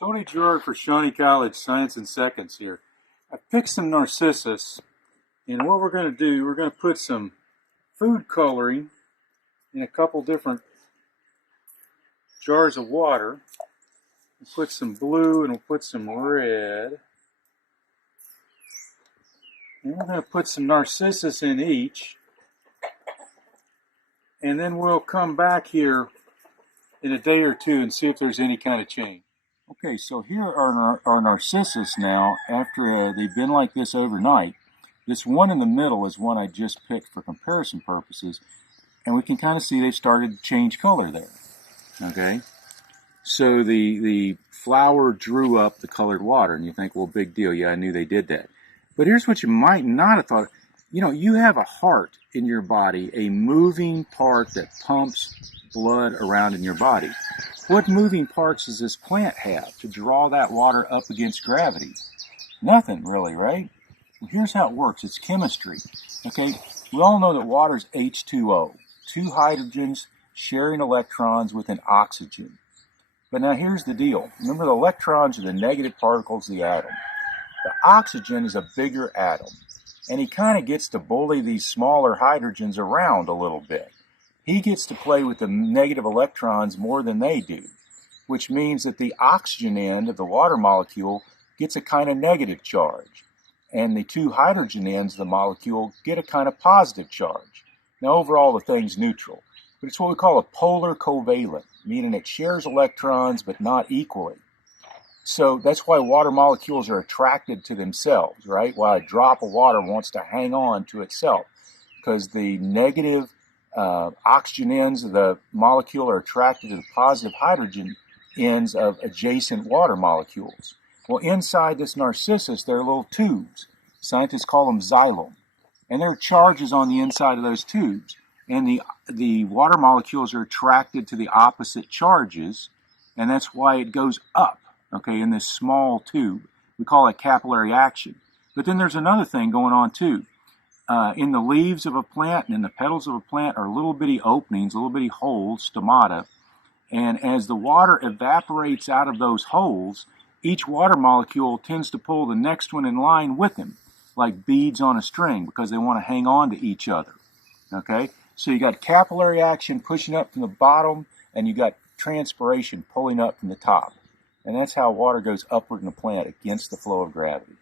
Tony Gerard for Shawnee College, Science in Seconds here. I picked some narcissus, and what we're going to do, we're going to put some food coloring in a couple different jars of water. We'll put some blue and we'll put some red. And we're going to put some narcissus in each. And then we'll come back here in a day or two and see if there's any kind of change. Okay, so here are our narcissus now after they've been like this overnight. This one in the middle is one I just picked for comparison purposes, and we can kind of see they've started to change color there. Okay, so the flower drew up the colored water, and you think, well, big deal, yeah, I knew they did that. But here's what you might not have thought. You know, you have a heart in your body, a moving part that pumps blood around in your body. What moving parts does this plant have to draw that water up against gravity? Nothing really, right? Well, here's how it works. It's chemistry. Okay, we all know that water is H2O, two hydrogens sharing electrons with an oxygen. But now here's the deal. Remember, the electrons are the negative particles of the atom. The oxygen is a bigger atom, and he kind of gets to bully these smaller hydrogens around a little bit. He gets to play with the negative electrons more than they do, which means that the oxygen end of the water molecule gets a kind of negative charge, and the two hydrogen ends of the molecule get a kind of positive charge. Now, overall, the thing's neutral, but it's what we call a polar covalent, meaning it shares electrons but not equally. So that's why water molecules are attracted to themselves, right? Why a drop of water wants to hang on to itself, because the negative oxygen ends of the molecule are attracted to the positive hydrogen ends of adjacent water molecules. Well, inside this narcissus, there are little tubes. Scientists call them xylem. And there are charges on the inside of those tubes. And the water molecules are attracted to the opposite charges, and that's why it goes up, okay, in this small tube. We call it capillary action. But then there's another thing going on too. In the leaves of a plant and in the petals of a plant are little bitty openings, little bitty holes, stomata. And as the water evaporates out of those holes, each water molecule tends to pull the next one in line with them, like beads on a string, because they want to hang on to each other. Okay? So you got capillary action pushing up from the bottom, and you got transpiration pulling up from the top. And that's how water goes upward in a plant against the flow of gravity.